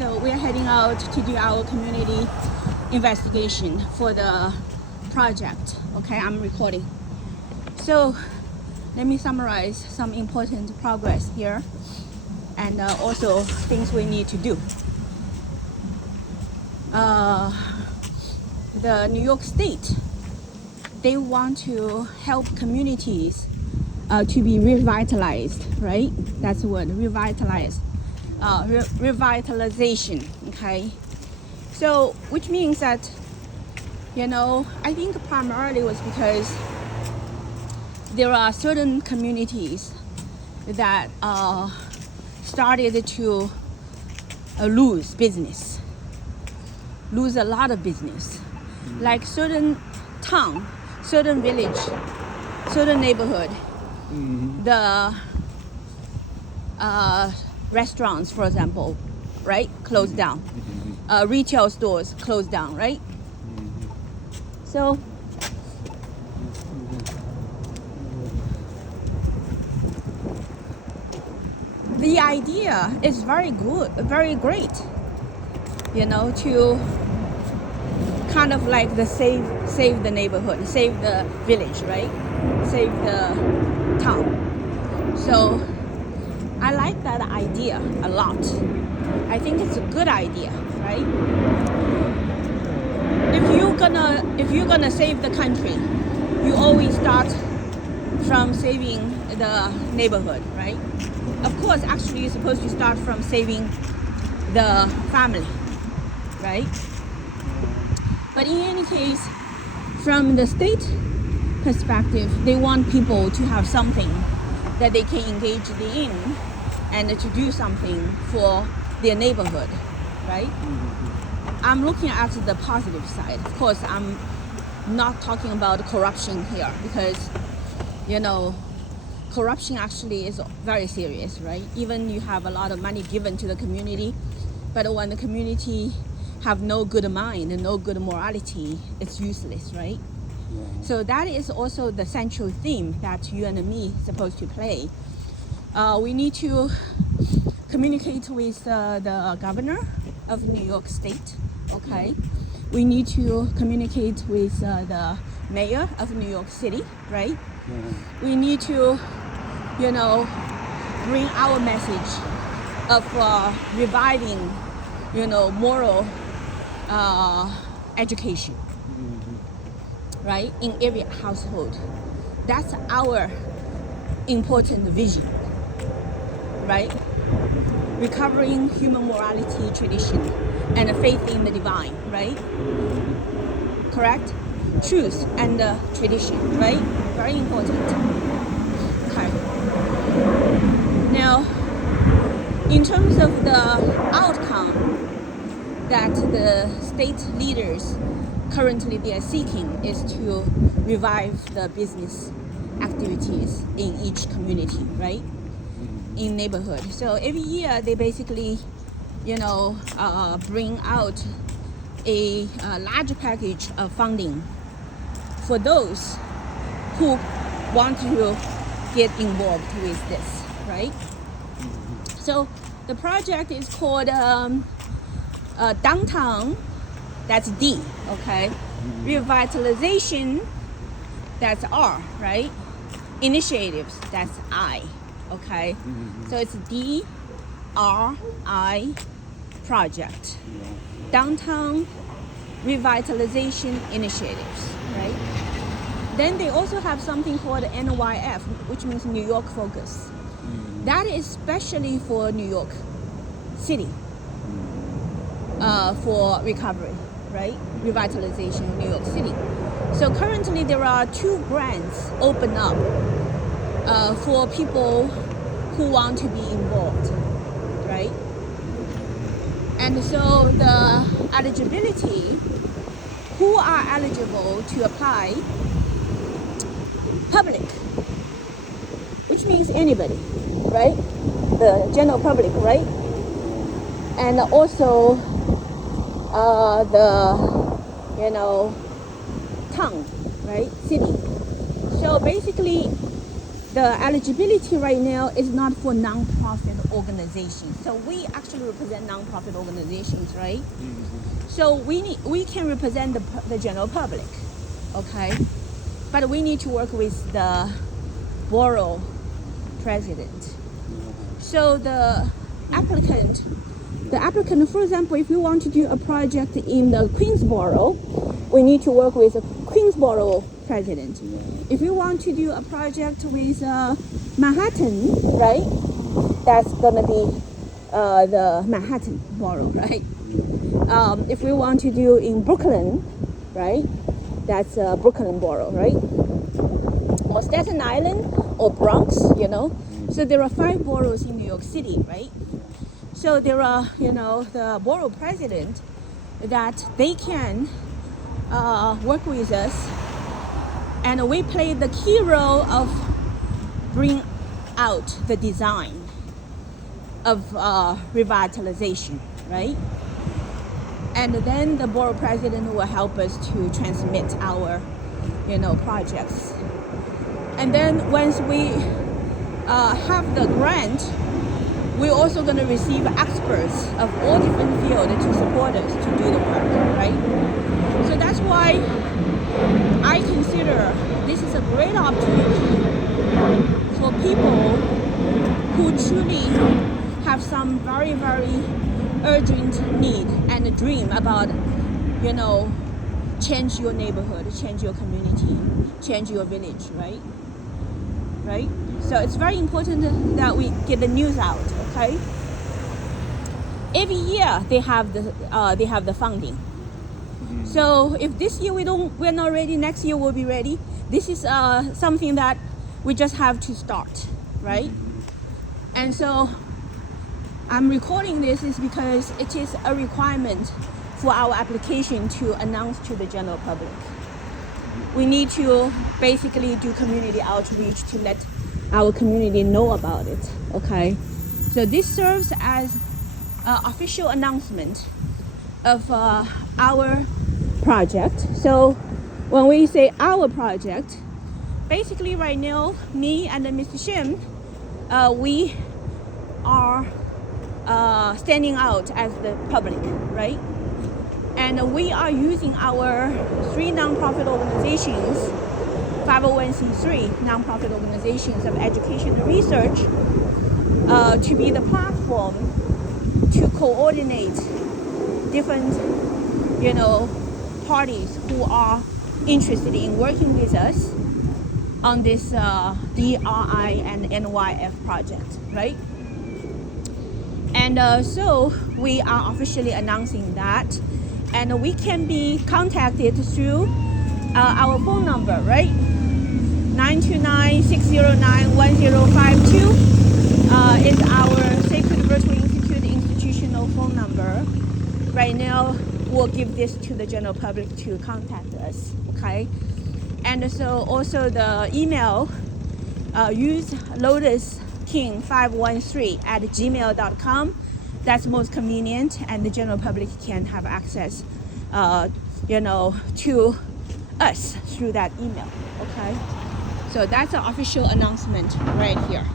So we're heading out to do our community investigation for the project. Okay, I'm recording. So let me summarize some important progress here and also things we need to do. The New York State, they want to help communities to be revitalized, right? That's the word, revitalized. Revitalization, okay? So, which means that, I think primarily was because there are certain communities that started to lose a lot of business. Like certain town, certain village, certain neighborhood, the restaurants, for example, right, closed down. Retail stores closed down, right? So the idea is very good, very great, to kind of like the save the neighborhood, save the village, right? Save the town. So I like that idea a lot. I think it's a good idea, right? If you're gonna save the country, you always start from saving the neighborhood, right? Of course, actually, you're supposed to start from saving the family, right? But in any case, from the state perspective, they want people to have something that they can engage in and to do something for their neighborhood, right? I'm looking at the positive side. Of course, I'm not talking about corruption here because, corruption actually is very serious, right? Even you have a lot of money given to the community, but when the community have no good mind and no good morality, it's useless, right? Yeah. So that is also the central theme that you and me supposed to play. We need to communicate with the governor of New York State, okay? We need to communicate with the mayor of New York City, right? Yeah. We need to, bring our message of reviving, moral education, right? In every household. That's our important vision, right? Recovering human morality tradition and faith in the divine, right? Correct? Truth and tradition, right? Very important. Okay. Now, in terms of the outcome that the state leaders currently they are seeking is to revive the business activities in each community, right? In neighborhood. So every year they basically, bring out a large package of funding for those who want to get involved with this, right? So the project is called Downtown, that's D, okay? Revitalization, that's R, right? Initiatives, that's I, okay? So it's DRI project. Downtown Revitalization Initiatives, right? Then they also have something called NYF, which means New York Focus. That is especially for New York City, for recovery, right? Revitalization of New York City. So currently there are 2 grants open up for people who want to be involved, right? And so the eligibility, who are eligible to apply? Public, which means anybody, right? The general public, right? And also the town, right? City. So basically the eligibility right now is not for non-profit organizations. So we actually represent non-profit organizations, right? So we can represent the general public, okay? But we need to work with the borough president. So the applicant, for example, if you want to do a project in the Queensboro, we need to work with the Queensboro president. If you want to do a project with Manhattan, right, that's gonna be the Manhattan borough, right? If we want to do in Brooklyn, right, that's Brooklyn borough, right? Or Staten Island or Bronx, you know. So there are 5 boroughs in New York City, right? So there are, you know, the borough president that they can work with us, and we play the key role of bring out the design of revitalization, right? And then the borough president will help us to transmit our, you know, projects. And then once we have the grant, we're also going to receive experts of all different fields to support us to do the work, right? So that's why I consider this is a great opportunity for people who truly have some very, very urgent need and a dream about, you know, change your neighborhood, change your community, change your village, right? Right? So it's very important that we get the news out, okay? Every year they have the funding. So if this year we're not ready, next year we'll be ready. This is something that we just have to start, right? And so I'm recording this is because it is a requirement for our application to announce to the general public. We need to basically do community outreach to let our community know about it, okay? So this serves as an official announcement of our project. So when we say our project, basically right now, me and Mr. Shim, we are standing out as the public, right? And we are using our 3 nonprofit organizations, 501c3 nonprofit organizations of education and research, to be the platform to coordinate different, you know, parties who are interested in working with us on this DRI and NYF project, right? And so we are officially announcing that, and we can be contacted through our phone number, right? 929-609-1052 is our Sacred Virtual Institute institutional phone number. Right now, we'll give this to the general public to contact us, okay? And so also the email, use lotusking513@gmail.com. That's most convenient, and the general public can have access, you know, to us through that email, okay? So that's an official announcement right here.